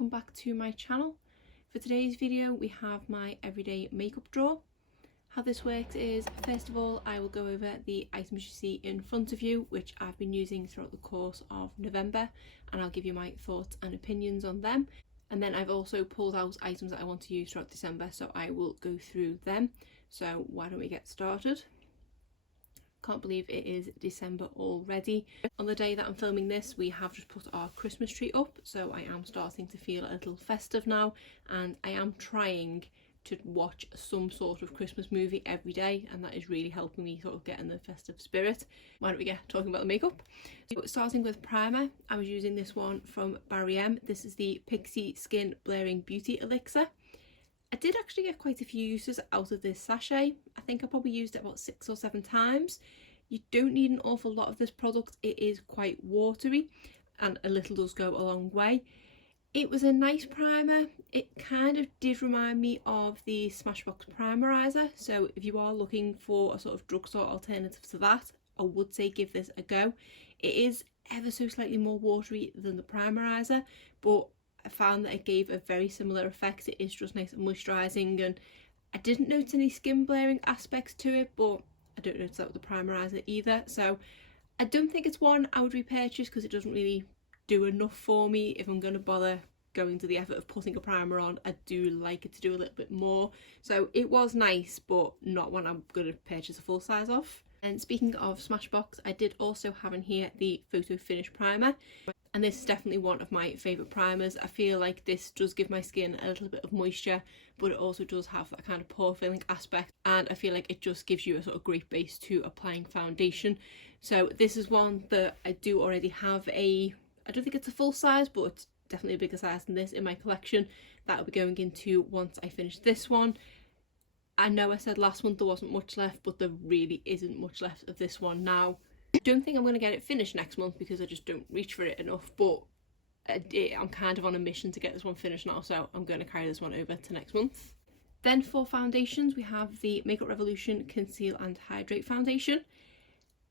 welcome back to my channel. For today's video we have my everyday makeup drawer. How this works is, first of all, I will go over the items you see in front of you, which I've been using throughout the course of November, and I'll give you my thoughts and opinions on them. And then I've also pulled out items that I want to use throughout December, so I will go through them. So why don't we get started? Can't believe it is December already. On the day that I'm filming this, we have just put our Christmas tree up, so I am starting to feel a little festive now, and I am trying to watch some sort of Christmas movie every day, and that is really helping me sort of get in the festive spirit. Why don't we get talking about the makeup? So starting with primer, I was using this one from Bareminerals. This is the Pixi Skin Blurring Beauty Elixir. I did actually get quite a few uses out of this sachet. I think I probably used it about 6 or 7 times. You don't need an awful lot of this product. It is quite watery and a little does go a long way. It was a nice primer. It kind of did remind me of the Smashbox Primerizer. So if you are looking for a sort of drugstore alternative to that, I would say give this a go. It is ever so slightly more watery than the Primerizer, but I found that it gave a very similar effect. It is just nice and moisturising, and I didn't notice any skin blurring aspects to it, but I don't notice that with the Primerizer either. So I don't think it's one I would repurchase because it doesn't really do enough for me. If I'm going to bother going to the effort of putting a primer on, I do like it to do a little bit more. So it was nice, but not one I'm going to purchase a full size of. And speaking of Smashbox, I did also have in here the Photo Finish Primer. And this is definitely one of my favourite primers. I feel like this does give my skin a little bit of moisture, but it also does have that kind of pore filling aspect, and I feel like it just gives you a sort of great base to applying foundation. So this is one that I do already have I don't think it's a full size, but it's definitely a bigger size than this in my collection. That will be going into once I finish this one. I know I said last month there wasn't much left, but there really isn't much left of this one now. I don't think I'm going to get it finished next month because I just don't reach for it enough, but I'm kind of on a mission to get this one finished now, so I'm going to carry this one over to next month. Then for foundations, we have the Makeup Revolution Conceal and Hydrate Foundation.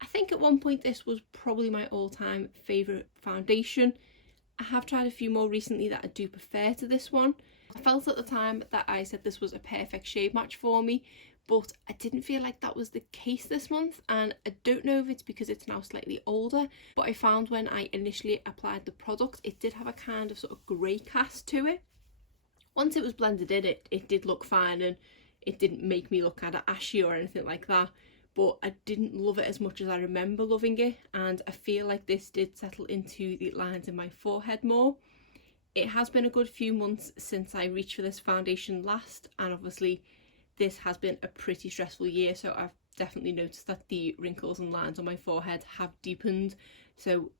I think at one point this was probably my all-time favourite foundation. I have tried a few more recently that I do prefer to this one. I felt at the time that I said this was a perfect shade match for me, but I didn't feel like that was the case this month, and I don't know if it's because it's now slightly older, but I found when I initially applied the product it did have a kind of sort of grey cast to it. Once it was blended in, it did look fine, and it didn't make me look kind of ashy or anything like that, but I didn't love it as much as I remember loving it, and I feel like this did settle into the lines in my forehead more. It has been a good few months since I reached for this foundation last, and obviously this has been a pretty stressful year, so I've definitely noticed that the wrinkles and lines on my forehead have deepened, so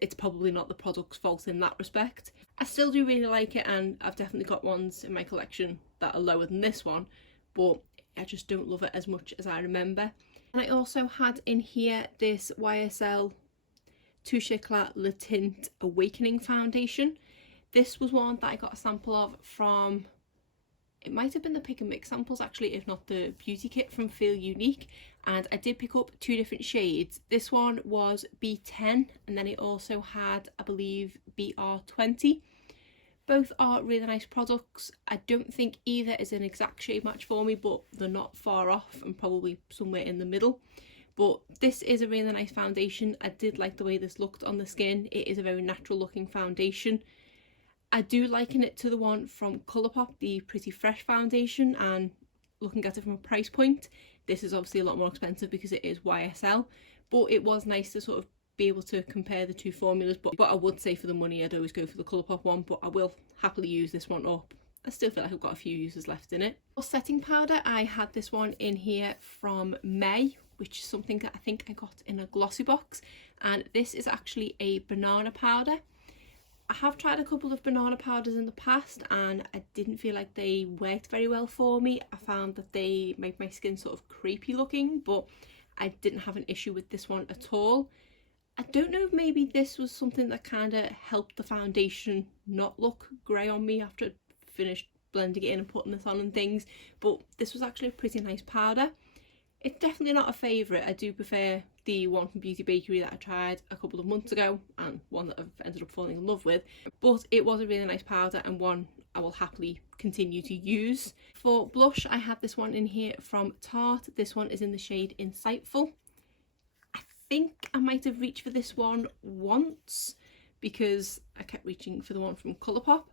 it's probably not the product's fault in that respect. I still do really like it, and I've definitely got ones in my collection that are lower than this one, but I just don't love it as much as I remember. And I also had in here this YSL Touche Éclat Le Tint Awakening Foundation. This was one that I got a sample of from, it might have been the pick and mix samples actually, if not the beauty kit from Feel Unique, and I did pick up 2 different shades. This one was B10, and then it also had, I believe, BR20. Both are really nice products. I don't think either is an exact shade match for me, but they're not far off and probably somewhere in the middle. But this is a really nice foundation. I did like the way this looked on the skin. It is a very natural looking foundation. I do liken it to the one from Colourpop, the Pretty Fresh foundation, and looking at it from a price point, this is obviously a lot more expensive because it is YSL, but it was nice to sort of be able to compare the two formulas. But I would say for the money I'd always go for the Colourpop one, but I will happily use this one up. I still feel like I've got a few uses left in it. For setting powder, I had this one in here from May, which is something that I think I got in a Glossybox, and this is actually a banana powder. I have tried a couple of banana powders in the past and I didn't feel like they worked very well for me. I found that they make my skin sort of crepey looking, but I didn't have an issue with this one at all. I don't know if maybe this was something that kind of helped the foundation not look grey on me after I finished blending it in and putting this on and things, but this was actually a pretty nice powder. It's definitely not a favourite. I do prefer the one from Beauty Bakery that I tried a couple of months ago, and one that I've ended up falling in love with, but it was a really nice powder and one I will happily continue to use. For blush, I had this one in here from Tarte. This one is in the shade Insightful. I think I might have reached for this one once because I kept reaching for the one from Colourpop.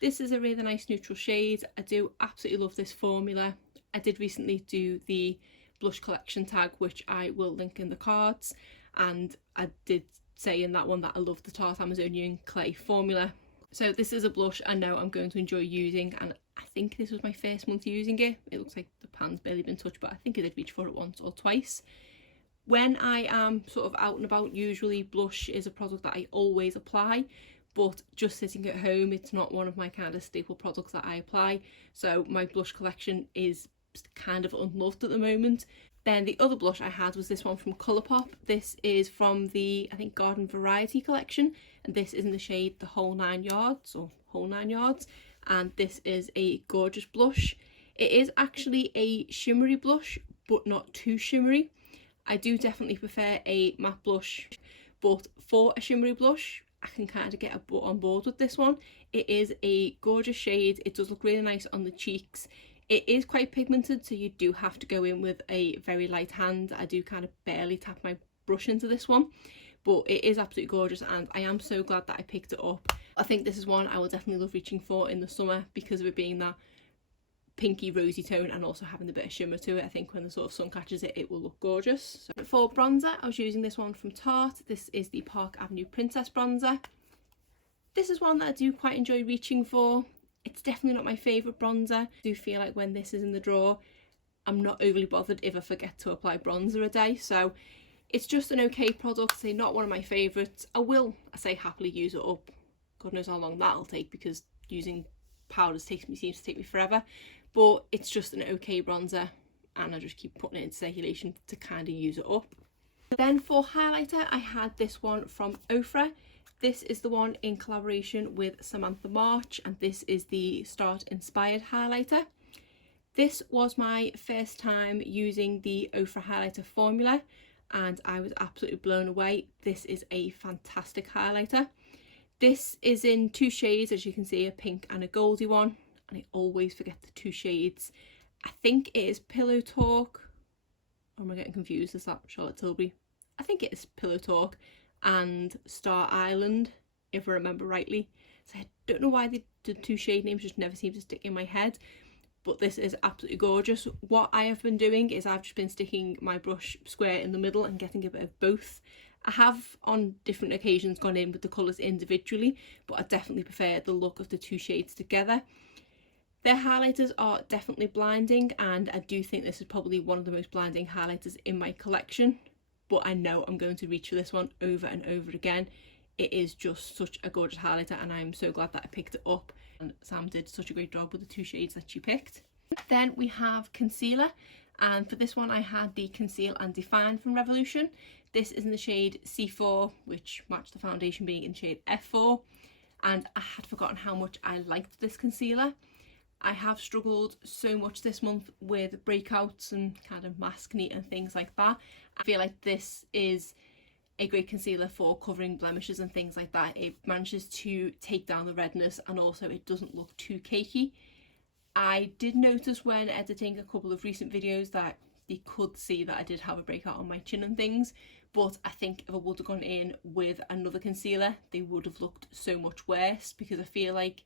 This is a really nice neutral shade. I do absolutely love this formula. I did recently do the blush collection tag, which I will link in the cards, and I did say in that one that I love the Tarte Amazonian Clay formula. So this is a blush I know I'm going to enjoy using, and I think this was my first month using it. It looks like the pan's barely been touched, but I think I did reach for it once or twice. When I am sort of out and about, usually blush is a product that I always apply, but just sitting at home, it's not one of my kind of staple products that I apply. So my blush collection is kind of unloved at the moment. Then the other blush I had was this one from Colourpop. This is from the, I think, Garden Variety collection, and this is in the shade The Whole 9 Yards, or Whole 9 Yards, and this is a gorgeous blush. It is actually a shimmery blush, but not too shimmery. I do definitely prefer a matte blush, but for a shimmery blush, I can kind of get on board with this one. It is a gorgeous shade. It does look really nice on the cheeks. It is quite pigmented, so you do have to go in with a very light hand. I do kind of barely tap my brush into this one, but it is absolutely gorgeous, and I am so glad that I picked it up. I think this is one I will definitely love reaching for in the summer because of it being that pinky rosy tone and also having a bit of shimmer to it. I think when the sort of sun catches it, it will look gorgeous. So for bronzer, I was using this one from Tarte. This is the Park Avenue Princess bronzer. This is one that I do quite enjoy reaching for. It's definitely not my favourite bronzer. I do feel like when this is in the drawer, I'm not overly bothered if I forget to apply bronzer a day. So it's just an okay product, say not one of my favourites. I will, I say, happily use it up. God knows how long that'll take because using powders seems to take me forever. But it's just an okay bronzer, and I just keep putting it into circulation to kind of use it up. Then for highlighter, I had this one from Ofra. This is the one in collaboration with Samantha March, and this is the Start Inspired highlighter. This was my first time using the Ofra highlighter formula, and I was absolutely blown away. This is a fantastic highlighter. This is in two shades, as you can see, a pink and a goldy one, and I always forget the two shades. I think it is Pillow Talk, or am I getting confused? Is that Charlotte Tilbury? I think it is Pillow Talk and Star Island, if I remember rightly. So I don't know why the two shade names just never seem to stick in my head, but this is absolutely gorgeous. What I have been doing is I've just been sticking my brush square in the middle and getting a bit of both. I have on different occasions gone in with the colours individually, but I definitely prefer the look of the two shades together. Their highlighters are definitely blinding, and I do think this is probably one of the most blinding highlighters in my collection, but I know I'm going to reach for this one over and over again. It is just such a gorgeous highlighter, and I'm so glad that I picked it up, and Sam did such a great job with the two shades that she picked. Then we have concealer, and for this one I had the Conceal and Define from Revolution. This is in the shade C4, which matched the foundation being in shade F4, and I had forgotten how much I liked this concealer. I have struggled so much this month with breakouts and kind of maskne and things like that. I feel like this is a great concealer for covering blemishes and things like that. It manages to take down the redness, and also it doesn't look too cakey. I did notice when editing a couple of recent videos that you could see that I did have a breakout on my chin and things, but I think if I would have gone in with another concealer, they would have looked so much worse, because I feel like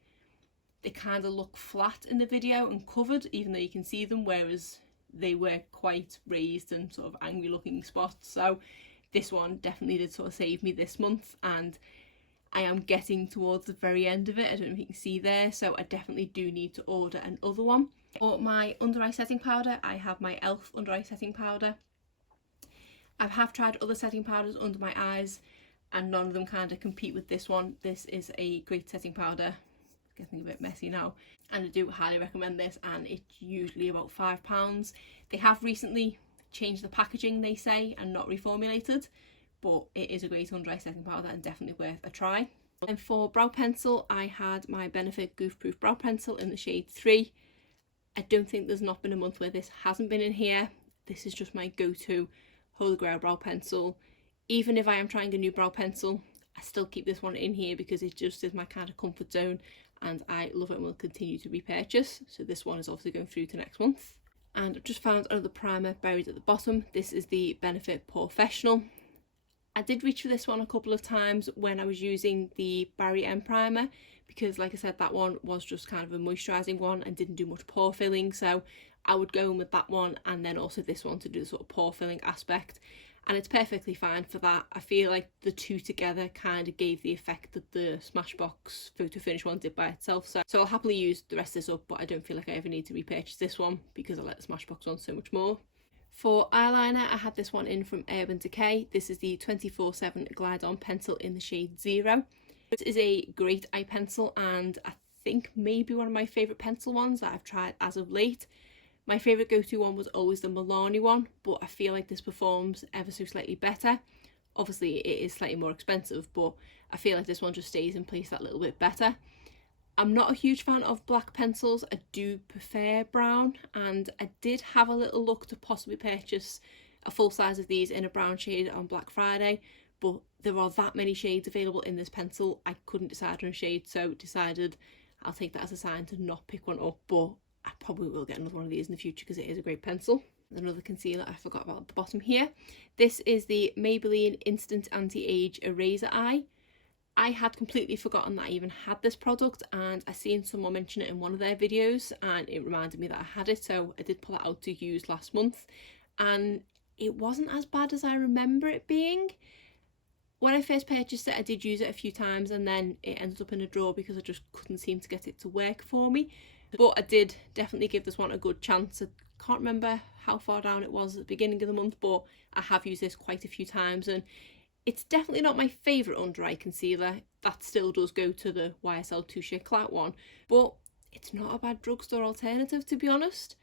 they kind of look flat in the video and covered, even though you can see them, whereas they were quite raised and sort of angry looking spots. So this one definitely did sort of save me this month, and I am getting towards the very end of it. I don't know if you can see there, so I definitely do need to order another one. For my under eye setting powder, I have my ELF under eye setting powder. I have tried other setting powders under my eyes, and none of them kind of compete with this one. This is a great setting powder. Getting a bit messy now, and I do highly recommend this, and it's usually about £5. They have recently changed the packaging, they say, and not reformulated, but it is a great under eye setting powder and definitely worth a try. And for brow pencil, I had my Benefit Goof Proof brow pencil in the shade 3. I don't think there's not been a month where this hasn't been in here. This is just my go-to Holy Grail brow pencil. Even if I am trying a new brow pencil, I still keep this one in here because it just is my kind of comfort zone and I love it and will continue to repurchase. So this one is obviously going through to next month. And I've just found another primer buried at the bottom. This is the Benefit Porefessional. I did reach for this one a couple of times when I was using the Barry M primer because, like I said, that one was just kind of a moisturising one and didn't do much pore filling, so I would go in with that one and then also this one to do the sort of pore filling aspect, and it's perfectly fine for that. I feel like the two together kind of gave the effect that the Smashbox Photo Finish one did by itself, so I'll happily use the rest of this up, but I don't feel like I ever need to repurchase this one because I like the Smashbox one so much more. For eyeliner, I had this one in from Urban Decay. This is the 24/7 Glide On pencil in the shade 0. This is a great eye pencil and I think maybe one of my favourite pencil ones that I've tried as of late. My favourite go-to one was always the Milani one, but I feel like this performs ever so slightly better. Obviously it is slightly more expensive, but I feel like this one just stays in place that little bit better. I'm not a huge fan of black pencils. I do prefer brown, and I did have a little look to possibly purchase a full size of these in a brown shade on Black Friday, but there are that many shades available in this pencil I couldn't decide on a shade, so decided I'll take that as a sign to not pick one up, but I probably will get another one of these in the future because it is a great pencil. Another concealer I forgot about at the bottom here. This is the Maybelline Instant Anti-Age Eraser Eye. I had completely forgotten that I even had this product, and I seen someone mention it in one of their videos and it reminded me that I had it, so I did pull it out to use last month and it wasn't as bad as I remember it being. When I first purchased it I did use it a few times and then it ended up in a drawer because I just couldn't seem to get it to work for me, but I did definitely give this one a good chance. I can't remember how far down it was at the beginning of the month, but I have used this quite a few times and it's definitely not my favourite under eye concealer. That still does go to the YSL Touche Clout one, but it's not a bad drugstore alternative, to be honest.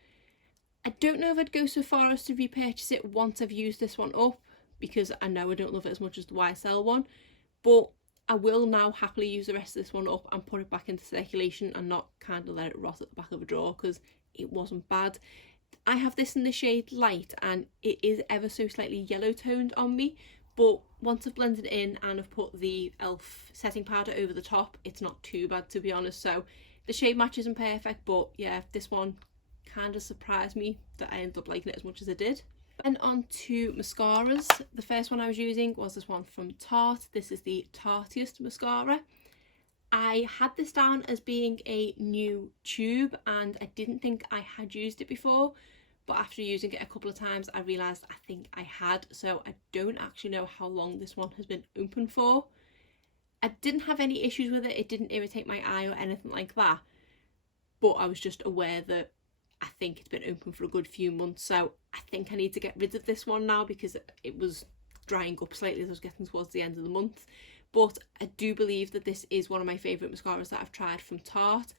I don't know if I'd go so far as to repurchase it once I've used this one up, because I know I don't love it as much as the YSL one, but I will now happily use the rest of this one up and put it back into circulation and not kind of let it rot at the back of a drawer because it wasn't bad. I have this in the shade Light and it is ever so slightly yellow toned on me, but once I've blended it in and I've put the e.l.f. setting powder over the top, it's not too bad, to be honest. So the shade match isn't perfect, but yeah, this one kind of surprised me that I ended up liking it as much as I did. Then on to mascaras. The first one I was using was this one from Tarte. This is the Tartiest mascara. I had this down as being a new tube and I didn't think I had used it before, but after using it a couple of times I realised I think I had, so I don't actually know how long this one has been open for. I didn't have any issues with it, it didn't irritate my eye or anything like that, but I was just aware that I think it's been open for a good few months, so I think I need to get rid of this one now because it was drying up slightly as I was getting towards the end of the month. But I do believe that this is one of my favourite mascaras that I've tried from Tarte.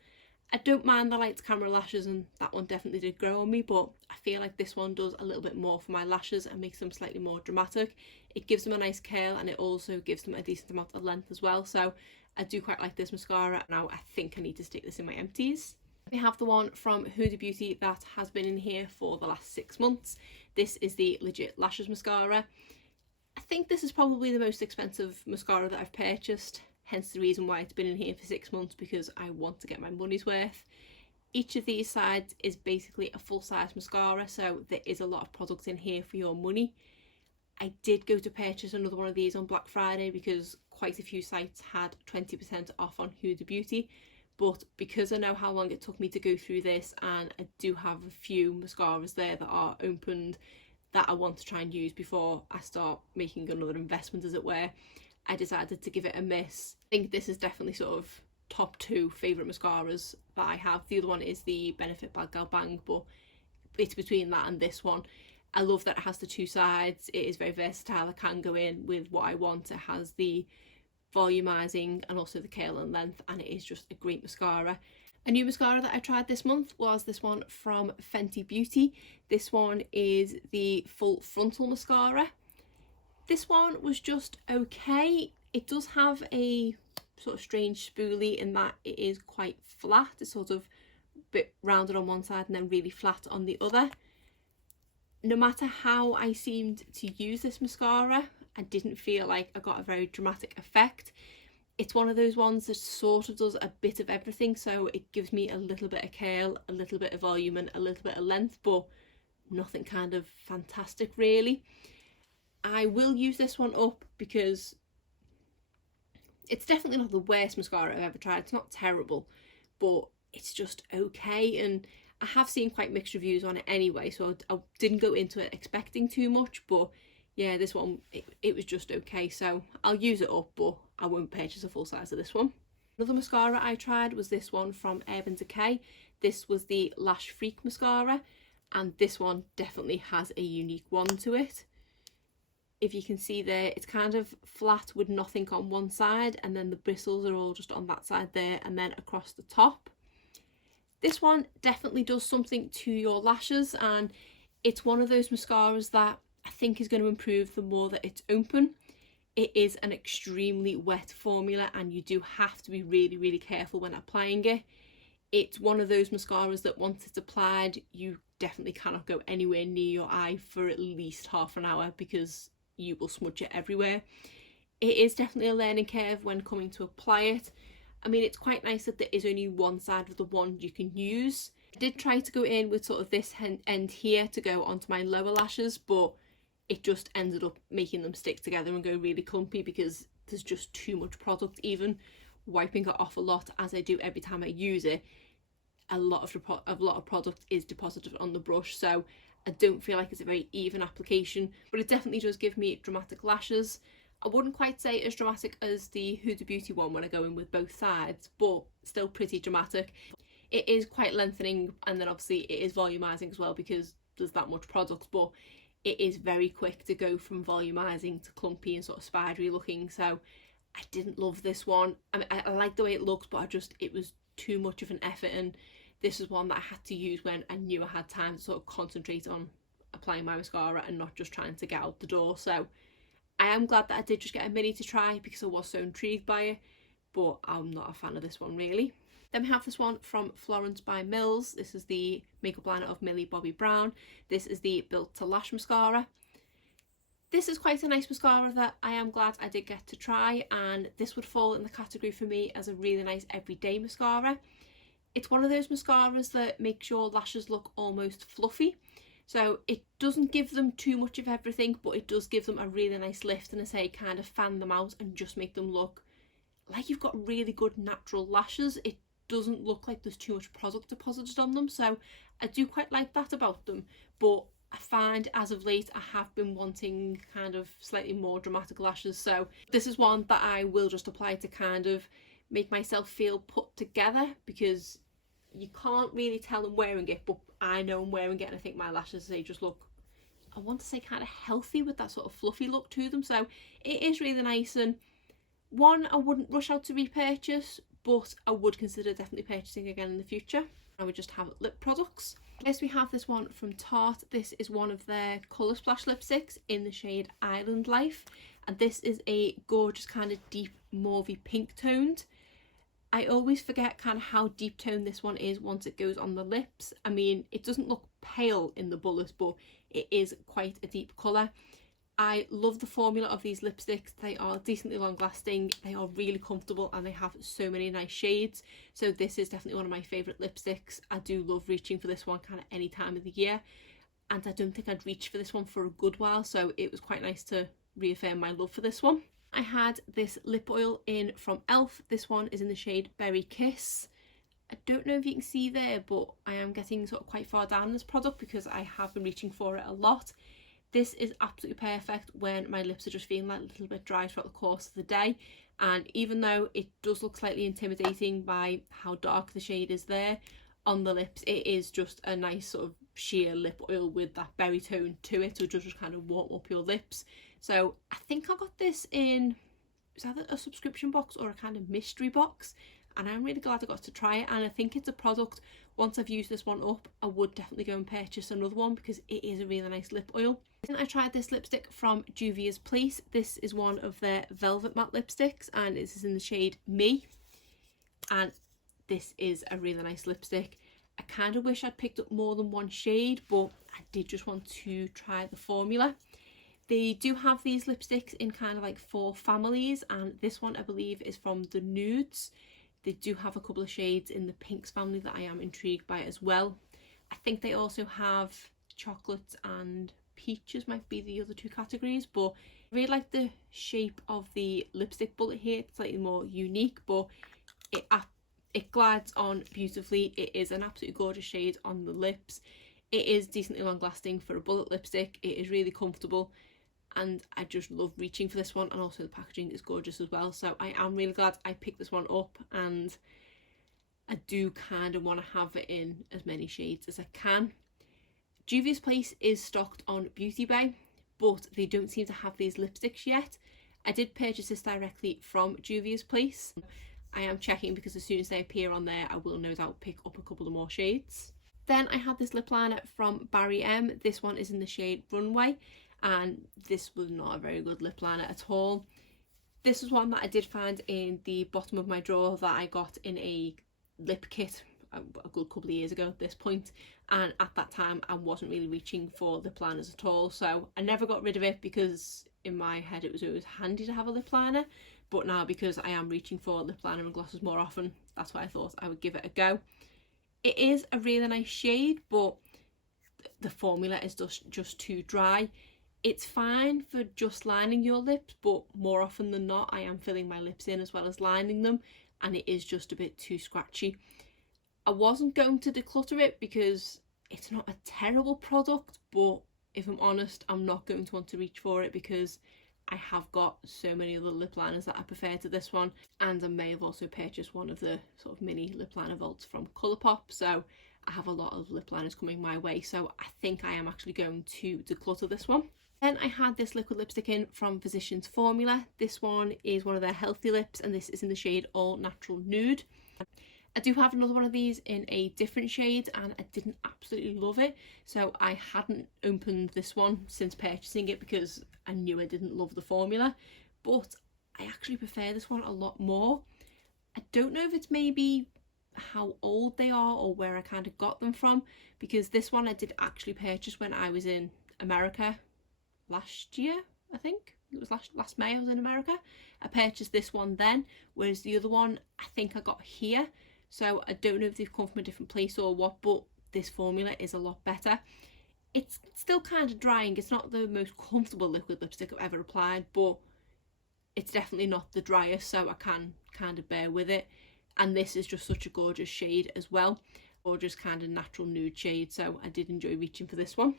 I don't mind the lights camera lashes and that one definitely did grow on me, but I feel like this one does a little bit more for my lashes and makes them slightly more dramatic. It gives them a nice curl and it also gives them a decent amount of length as well, so I do quite like this mascara. Now I think I need to stick this in my empties. We have the one from Huda Beauty that has been in here for the last 6 months. This is the Legit Lashes Mascara. I think this is probably the most expensive mascara that I've purchased, hence the reason why it's been in here for 6 months, because I want to get my money's worth. Each of these sides is basically a full-size mascara, so there is a lot of product in here for your money. I did go to purchase another one of these on Black Friday because quite a few sites had 20% off on Huda Beauty, but because I know how long it took me to go through this and I do have a few mascaras there that are opened that I want to try and use before I start making another investment, as it were, I decided to give it a miss. I think this is definitely sort of top 2 favourite mascaras that I have. The other one is the Benefit Bad Gal Bang, but it's between that and this one. I love that it has the 2 sides. It is very versatile. I can go in with what I want. It has the volumizing and also the curl and length, and it is just a great mascara. A new mascara that I tried this month was this one from Fenty Beauty. This one is the Full Frontal Mascara. This one was just okay. It does have a sort of strange spoolie in that it is quite flat. It's sort of a bit rounded on one side and then really flat on the other. no matter how I seemed to use this mascara, I didn't feel like I got a very dramatic effect. It's one of those ones that sort of does a bit of everything, so it gives me a little bit of curl, a little bit of volume and a little bit of length, but nothing kind of fantastic really. I will use this one up because it's definitely not the worst mascara I've ever tried. It's not terrible, but it's just okay, and I have seen quite mixed reviews on it anyway, so I didn't go into it expecting too much, but yeah, this one, it was just okay, so I'll use it up, but I won't purchase a full size of this one. Another mascara I tried was this one from Urban Decay. This was the Lash Freak mascara, and this one definitely has a unique one to it. If you can see there, it's kind of flat with nothing on one side, and then the bristles are all just on that side there, and then across the top. This one definitely does something to your lashes, and it's one of those mascaras that I think is going to improve the more that it's open. It is an extremely wet formula, and you do have to be really, really careful when applying it. It's one of those mascaras that once it's applied, you definitely cannot go anywhere near your eye for at least half an hour because you will smudge it everywhere. It is definitely a learning curve when coming to apply it. I mean, it's quite nice that there is only one side of the wand you can use. I did try to go in with sort of this end here to go onto my lower lashes, but it just ended up making them stick together and go really clumpy because there's just too much product. Even wiping it off a lot, as I do every time I use it, a lot of product is deposited on the brush, so I don't feel like it's a very even application, but it definitely does give me dramatic lashes. I wouldn't quite say as dramatic as the Huda Beauty one when I go in with both sides, but still pretty dramatic. It is quite lengthening, and then obviously it is volumizing as well because there's that much product, but it is very quick to go from volumizing to clumpy and sort of spidery looking, so I didn't love this one. I mean, I like the way it looks, but it was too much of an effort, and this is one that I had to use when I knew I had time to sort of concentrate on applying my mascara and not just trying to get out the door. So I am glad that I did just get a mini to try because I was so intrigued by it, but I'm not a fan of this one really. Then we have this one from Florence by Mills. This is the makeup liner of Millie Bobby Brown. This is the Built to Lash mascara. This is quite a nice mascara that I am glad I did get to try, and this would fall in the category for me as a really nice everyday mascara. It's one of those mascaras that makes your lashes look almost fluffy. So it doesn't give them too much of everything, but it does give them a really nice lift, and I say kind of fan them out and just make them look like you've got really good natural lashes. It doesn't look like there's too much product deposited on them, so I do quite like that about them. But I find as of late I have been wanting kind of slightly more dramatic lashes, so this is one that I will just apply to kind of make myself feel put together, because you can't really tell I'm wearing it, but I know I'm wearing it, and I think my lashes, they just look, I want to say, kind of healthy with that sort of fluffy look to them. So it is really nice, and one I wouldn't rush out to repurchase, but I would consider definitely purchasing again in the future. I would just have lip products. Next we have this one from Tarte. This is one of their Colour Splash lipsticks in the shade Island Life, and this is a gorgeous kind of deep mauvey pink toned. I always forget kind of how deep toned this one is once it goes on the lips. I mean, it doesn't look pale in the bullet, but it is quite a deep colour. I love the formula of these lipsticks. They are decently long lasting, they are really comfortable, and they have so many nice shades. So this is definitely one of my favourite lipsticks. I do love reaching for this one kind of any time of the year, and I don't think I'd reach for this one for a good while, so it was quite nice to reaffirm my love for this one. I had this lip oil in from e.l.f. This one is in the shade Berry Kiss. I don't know if you can see there, but I am getting sort of quite far down in this product because I have been reaching for it a lot. This is absolutely perfect when my lips are just feeling like a little bit dry throughout the course of the day, and even though it does look slightly intimidating by how dark the shade is there on the lips, it is just a nice sort of sheer lip oil with that berry tone to it, so it does just kind of warm up your lips. So I think I got this in, is either a subscription box or a kind of mystery box, and I'm really glad I got to try it. And I think it's a product, once I've used this one up, I would definitely go and purchase another one because it is a really nice lip oil. Then I tried this lipstick from Juvia's Place. This is one of their Velvet Matte lipsticks, and this is in the shade Me, and this is a really nice lipstick. I kind of wish I'd picked up more than one shade, but I did just want to try the formula. They do have these lipsticks in kind of like 4 families, and this one I believe is from the nudes. They do have a couple of shades in the pinks family that I am intrigued by as well. I think they also have chocolates and peaches might be the other 2 categories, but I really like the shape of the lipstick bullet here. It's slightly more unique, but it glides on beautifully. It is an absolutely gorgeous shade on the lips. It is decently long lasting for a bullet lipstick. It is really comfortable, and I just love reaching for this one, and also the packaging is gorgeous as well. So I am really glad I picked this one up, and I do kind of want to have it in as many shades as I can. Juvia's Place is stocked on Beauty Bay, but they don't seem to have these lipsticks yet. I did purchase this directly from Juvia's Place. I am checking because as soon as they appear on there, I will no doubt pick up a couple of more shades. Then I had this lip liner from Barry M. This one is in the shade Runway, and this was not a very good lip liner at all. This was one that I did find in the bottom of my drawer that I got in a lip kit a good couple of years ago at this point, and at that time I wasn't really reaching for lip liners at all, so I never got rid of it because in my head it was always handy to have a lip liner. But now, because I am reaching for lip liner and glosses more often, that's why I thought I would give it a go. It is a really nice shade, but the formula is just too dry. It's fine for just lining your lips, but more often than not I am filling my lips in as well as lining them, and it is just a bit too scratchy. I wasn't going to declutter it because it's not a terrible product, but if I'm honest, I'm not going to want to reach for it because I have got so many other lip liners that I prefer to this one, and I may have also purchased one of the sort of mini lip liner vaults from Colourpop, so I have a lot of lip liners coming my way, so I think I am actually going to declutter this one. Then I had this liquid lipstick in from Physicians Formula. This one is one of their healthy lips, and this is in the shade All Natural Nude. I do have another one of these in a different shade, and I didn't absolutely love it, so I hadn't opened this one since purchasing it because I knew I didn't love the formula, but I actually prefer this one a lot more. I don't know if it's maybe how old they are or where I kind of got them from, because this one I did actually purchase when I was in America last year. I think it was last May I was in America. I purchased this one then, whereas the other one I think I got here. So I don't know if they've come from a different place or what, but this formula is a lot better. It's still kind of drying. It's not the most comfortable liquid lipstick I've ever applied, but it's definitely not the driest, so I can kind of bear with it. And this is just such a gorgeous shade as well. Gorgeous kind of natural nude shade, so I did enjoy reaching for this one.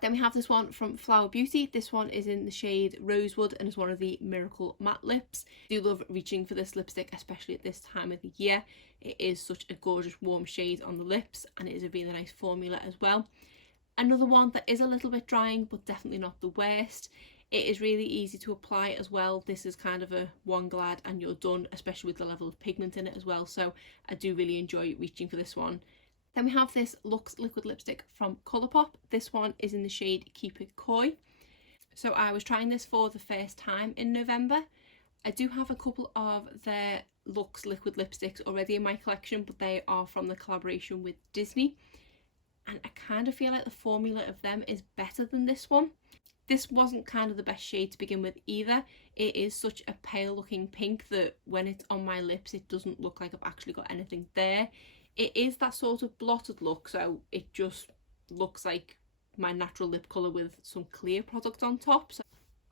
Then we have this one from Flower Beauty. This one is in the shade Rosewood and is one of the Miracle Matte Lips. I do love reaching for this lipstick, especially at this time of the year. It is such a gorgeous warm shade on the lips, and it is a really nice formula as well. Another one that is a little bit drying, but definitely not the worst. It is really easy to apply as well. This is kind of a one glad and you're done, especially with the level of pigment in it as well. So I do really enjoy reaching for this one. Then we have this Luxe liquid lipstick from Colourpop. This one is in the shade Keep It Coy. So I was trying this for the first time in November. I do have a couple of their Luxe liquid lipsticks already in my collection, but they are from the collaboration with Disney. And I kind of feel like the formula of them is better than this one. This wasn't kind of the best shade to begin with either. It is such a pale looking pink that when it's on my lips it doesn't look like I've actually got anything there. It is that sort of blotted look, so it just looks like my natural lip colour with some clear product on top. So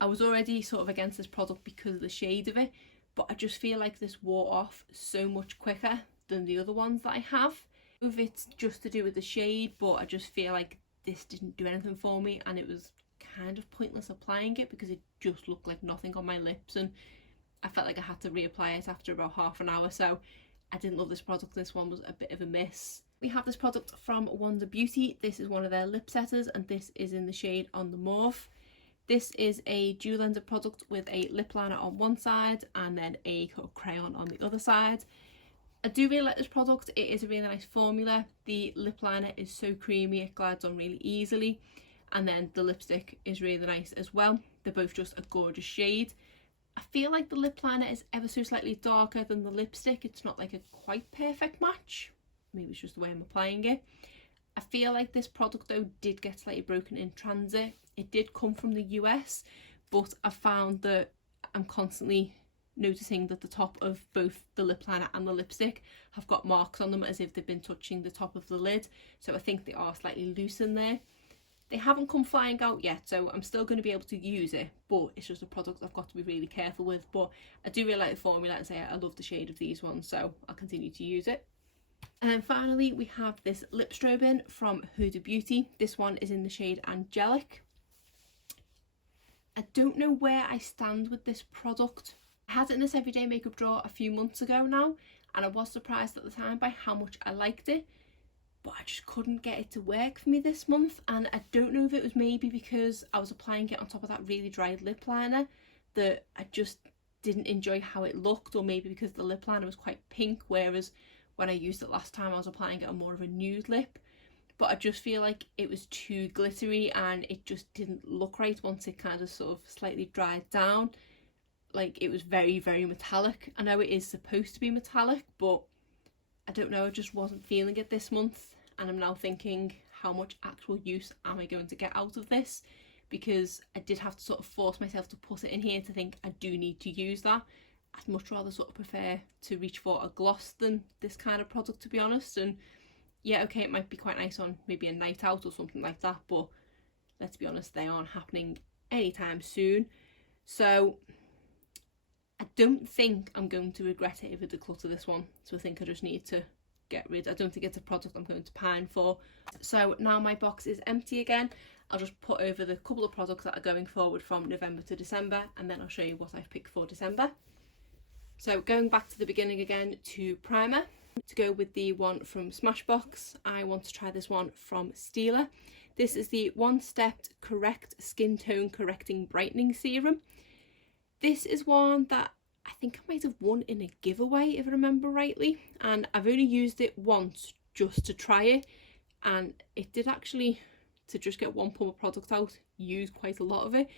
I was already sort of against this product because of the shade of it, but I just feel like this wore off so much quicker than the other ones that I have. If it's just to do with the shade, but I just feel like this didn't do anything for me, and it was kind of pointless applying it because it just looked like nothing on my lips, and I felt like I had to reapply it after about half an hour. So I didn't love this product. This one was a bit of a miss. We have this product from Wonder Beauty. This is one of their lip setters, and this is in the shade On the Morph. This is a dual ended product with a lip liner on one side and then a crayon on the other side. I do really like this product. It is a really nice formula. The lip liner is so creamy, it glides on really easily, and then the lipstick is really nice as well. They're both just a gorgeous shade. I feel like the lip liner is ever so slightly darker than the lipstick. It's not like a quite perfect match. maybe it's just the way I'm applying it. I feel like this product though did get slightly broken in transit. It did come from the US, but I found that I'm constantly noticing that the top of both the lip liner and the lipstick have got marks on them as if they've been touching the top of the lid, so I think they are slightly loose in there. They haven't come flying out yet, so I'm still going to be able to use it, but it's just a product I've got to be really careful with. But I do really like the formula, and say I love the shade of these ones, so I'll continue to use it. And then finally we have this lip strobing from Huda Beauty. This one is in the shade Angelic. I don't know where I stand with this product. I had it in this everyday makeup drawer a few months ago now, and I was surprised at the time by how much I liked it, but I just couldn't get it to work for me this month. And I don't know if it was maybe because I was applying it on top of that really dry lip liner that I just didn't enjoy how it looked, or maybe because the lip liner was quite pink, whereas when I used it last time I was applying it on more of a nude lip. But I just feel like it was too glittery and it just didn't look right once it kind of sort of slightly dried down. Like, it was very, very metallic. I know it is supposed to be metallic, but I don't know, I just wasn't feeling it this month. And I'm now thinking, how much actual use am I going to get out of this? Because I did have to sort of force myself to put it in here to think I do need to use that. I'd much rather sort of prefer to reach for a gloss than this kind of product, to be honest. And yeah, okay, it might be quite nice on maybe a night out or something like that, but let's be honest, they aren't happening anytime soon. So I don't think I'm going to regret it if I declutter this one. So I think I just need to get rid. I don't think it's a product I'm going to pine for. So now my box is empty again. I'll just put over the couple of products that are going forward from November to December, and then I'll show you what I've picked for December. So going back to the beginning again to primer. To go with the one from Smashbox, I want to try this one from Stila. This is the One Stepped Correct Skin Tone Correcting Brightening Serum. This is one that I think I might have won in a giveaway if I remember rightly, and I've only used it once just to try it, and it did actually, to just get one pump of product out, use quite a lot of it.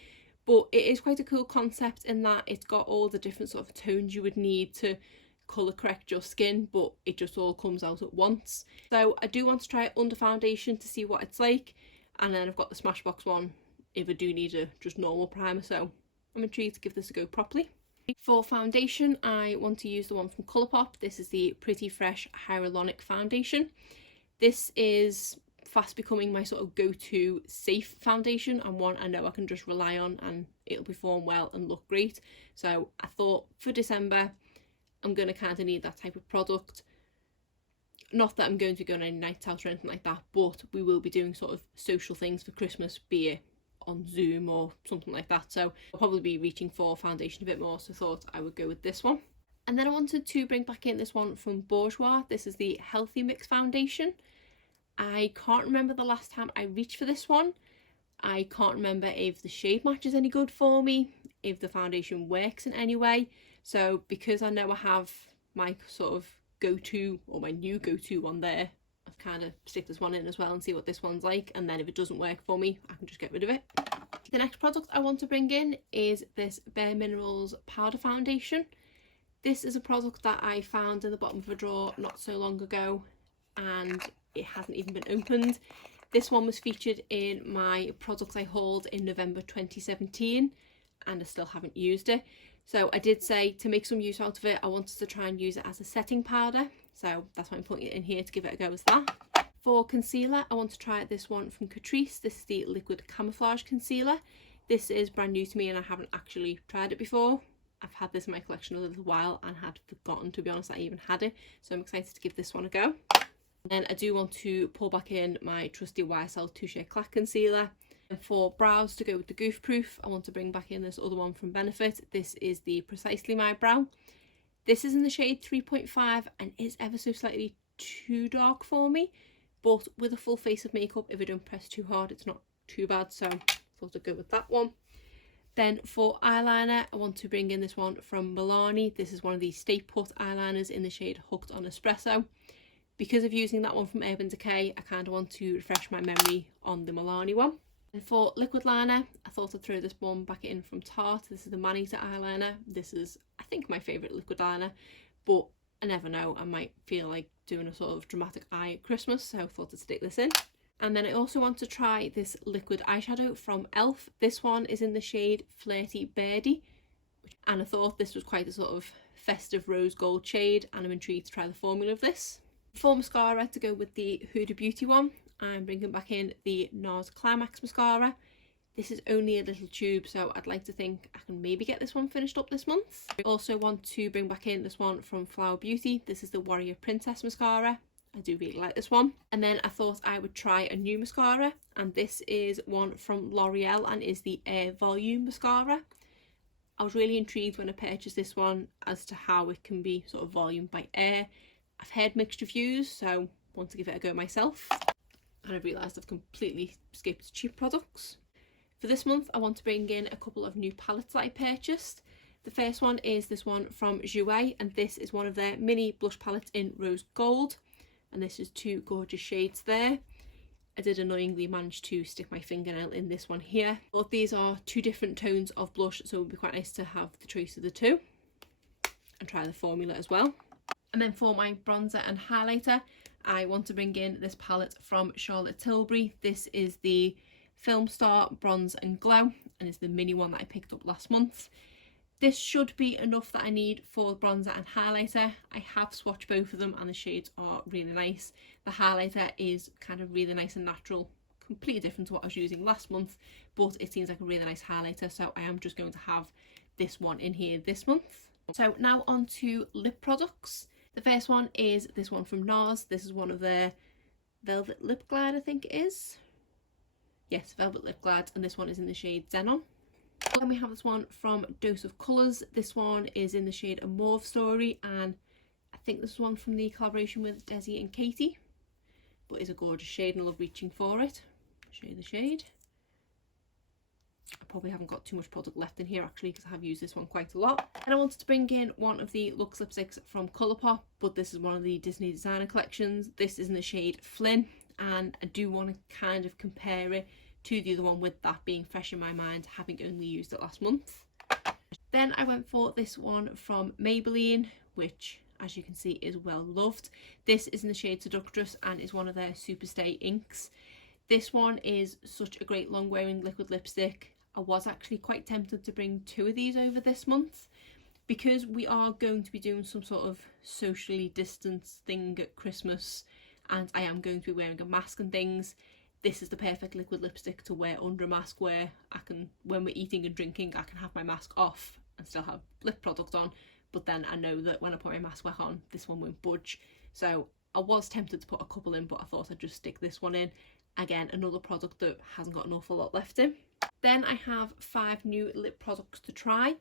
But it is quite a cool concept in that it's got all the different sort of tones you would need to colour correct your skin, but it just all comes out at once. So I do want to try it under foundation to see what it's like, and then I've got the Smashbox one if I do need a just normal primer, so I'm intrigued to give this a go properly. For foundation, I want to use the one from Colourpop. This is the Pretty Fresh Hyaluronic Foundation. This is fast becoming my sort of go-to safe foundation, and one I know I can just rely on and it'll perform well and look great. So I thought for December I'm going to kind of need that type of product. Not that I'm going to be going on any nights out or anything like that, but we will be doing sort of social things for Christmas, be it on Zoom or something like that. So I'll probably be reaching for foundation a bit more, so I thought I would go with this one. And then I wanted to bring back in this one from Bourjois. This is the Healthy Mix Foundation. I can't remember the last time I reached for this one. I can't remember if the shade match is any good for me, if the foundation works in any way. So because I know I have my sort of go-to, or my new go-to one there, I've kind of stick this one in as well and see what this one's like, and then if it doesn't work for me I can just get rid of it. The next product I want to bring in is this Bareminerals powder foundation. This is a product that I found in the bottom of a drawer not so long ago, and it hasn't even been opened. This one was featured in my products I hauled in November 2017, and I still haven't used it. So I did say to make some use out of it, I wanted to try and use it as a setting powder. So that's why I'm putting it in here to give it a go as that. For concealer, I want to try this one from Catrice. This is the Liquid Camouflage Concealer. This is brand new to me and I haven't actually tried it before. I've had this in my collection a little while and had forgotten, to be honest, I even had it. So I'm excited to give this one a go. And then I do want to pull back in my trusty YSL Touche Éclat Concealer. And for brows, to go with the Goof Proof, I want to bring back in this other one from Benefit. This is the Precisely My Brow. This is in the shade 3.5 and is ever so slightly too dark for me. But with a full face of makeup, if I don't press too hard, it's not too bad. So I thought I'd go with that one. Then for eyeliner, I want to bring in this one from Milani. This is one of these Stay Put eyeliners in the shade Hooked on Espresso. Because of using that one from Urban Decay, I kind of want to refresh my memory on the Milani one. And for liquid liner, I thought I'd throw this one back in from Tarte. This is the Maneater eyeliner. This is, I think, my favourite liquid liner, but I never know, I might feel like doing a sort of dramatic eye at Christmas, so I thought I'd stick this in. And then I also want to try this liquid eyeshadow from e.l.f. This one is in the shade Flirty Birdie, and I thought this was quite a sort of festive rose gold shade, and I'm intrigued to try the formula of this. For mascara, to go with the Huda Beauty one, I'm bringing back in the Nars Climax mascara. This is only a little tube, so I'd like to think I can maybe get this one finished up this month. I also want to bring back in this one from Flower Beauty. This is the Warrior Princess mascara. I do really like this one. And then I thought I would try a new mascara, and this is one from L'Oreal and is the Air Volume Mascara. I was really intrigued when I purchased this one as to how it can be sort of volumed by air. I've heard mixed reviews, so I want to give it a go myself. And I've realised I've completely skipped cheap products. For this month, I want to bring in a couple of new palettes that I purchased. The first one is this one from Jouer, and this is one of their mini blush palettes in rose gold. And this is two gorgeous shades there. I did annoyingly manage to stick my fingernail in this one here. But these are two different tones of blush, so it would be quite nice to have the choice of the two. And try the formula as well. And then for my bronzer and highlighter, I want to bring in this palette from Charlotte Tilbury. This is the Film Star Bronze and Glow, and it's the mini one that I picked up last month. This should be enough that I need for bronzer and highlighter. I have swatched both of them and the shades are really nice. The highlighter is kind of really nice and natural, completely different to what I was using last month, but it seems like a really nice highlighter, so I am just going to have this one in here this month. So now on to lip products. The first one is this one from Nars. This is one of their Velvet Lip Glide, I think it is. Yes, Velvet Lip Glide, and this one is in the shade Xenon. Then we have this one from Dose of Colours. This one is in the shade A Mauve Story, and I think this one from the collaboration with Desi and Katie. But it's a gorgeous shade and I love reaching for it. Show you the shade. I probably haven't got too much product left in here actually, because I have used this one quite a lot. And I wanted to bring in one of the Luxe lipsticks from Colourpop, but this is one of the Disney designer collections. This is in the shade Flynn, and I do want to kind of compare it to the other one, with that being fresh in my mind, having only used it last month. Then I went for this one from Maybelline, which as you can see is well loved. This is in the shade Seductress and is one of their Superstay inks. This one is such a great long wearing liquid lipstick. I was actually quite tempted to bring two of these over this month, because we are going to be doing some sort of socially distanced thing at Christmas, and I am going to be wearing a mask and things. This is the perfect liquid lipstick to wear under a mask, where I can, when we're eating and drinking, I can have my mask off and still have lip product on, but then I know that when I put my mask back on, this one won't budge. So I was tempted to put a couple in, but I thought I'd just stick this one in. Again, another product that hasn't got an awful lot left in. Then I have 5 new lip products to try.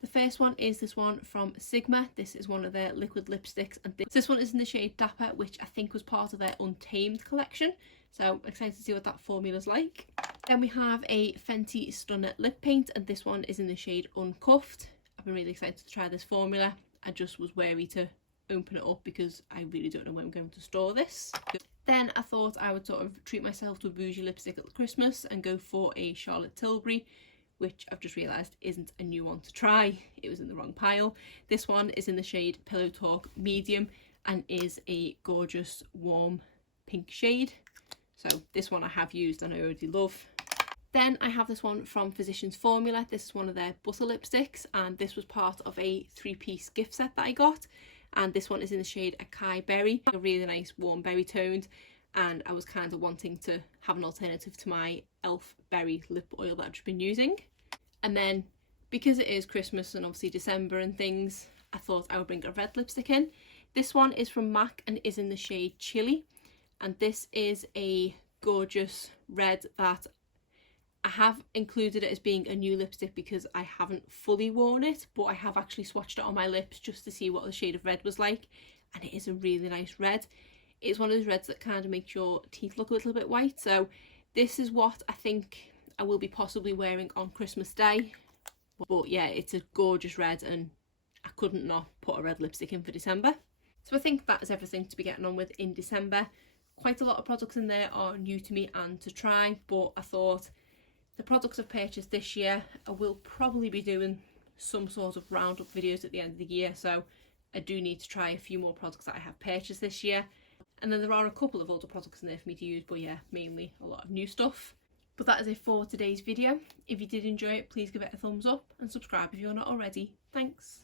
The first one is this one from Sigma. This is one of their liquid lipsticks, and this one is in the shade Dapper, which I think was part of their Untamed collection. So I'm excited to see what that formula's like. Then we have a Fenty Stunner lip paint, and this one is in the shade Uncuffed. I've been really excited to try this formula. I just was wary to open it up because I really don't know where I'm going to store this. Then I thought I would sort of treat myself to a bougie lipstick at Christmas and go for a Charlotte Tilbury, which I've just realised isn't a new one to try. It was in the wrong pile. This one is in the shade Pillow Talk Medium and is a gorgeous warm pink shade. So this one I have used and I already love. Then I have this one from Physicians Formula. This is one of their butter lipsticks, and this was part of a 3-piece gift set that I got. And this one is in the shade Acai Berry, a really nice warm berry toned, and I was kind of wanting to have an alternative to my e.l.f. berry lip oil that I've just been using. And then because it is Christmas and obviously December and things, I thought I would bring a red lipstick in. This one is from MAC and is in the shade Chili, and this is a gorgeous red that I have included it as being a new lipstick because I haven't fully worn it, but I have actually swatched it on my lips just to see what the shade of red was like, and it is a really nice red. It's one of those reds that kind of makes your teeth look a little bit white, so this is what I think I will be possibly wearing on Christmas Day. But yeah, it's a gorgeous red and I couldn't not put a red lipstick in for December. So I think that is everything to be getting on with in December. Quite a lot of products in there are new to me and to try, but I thought the products I've purchased this year, I will probably be doing some sort of roundup videos at the end of the year, so I do need to try a few more products that I have purchased this year. And then there are a couple of older products in there for me to use, but yeah, mainly a lot of new stuff. But that is it for today's video. If you did enjoy it, please give it a thumbs up and subscribe if you're not already. Thanks.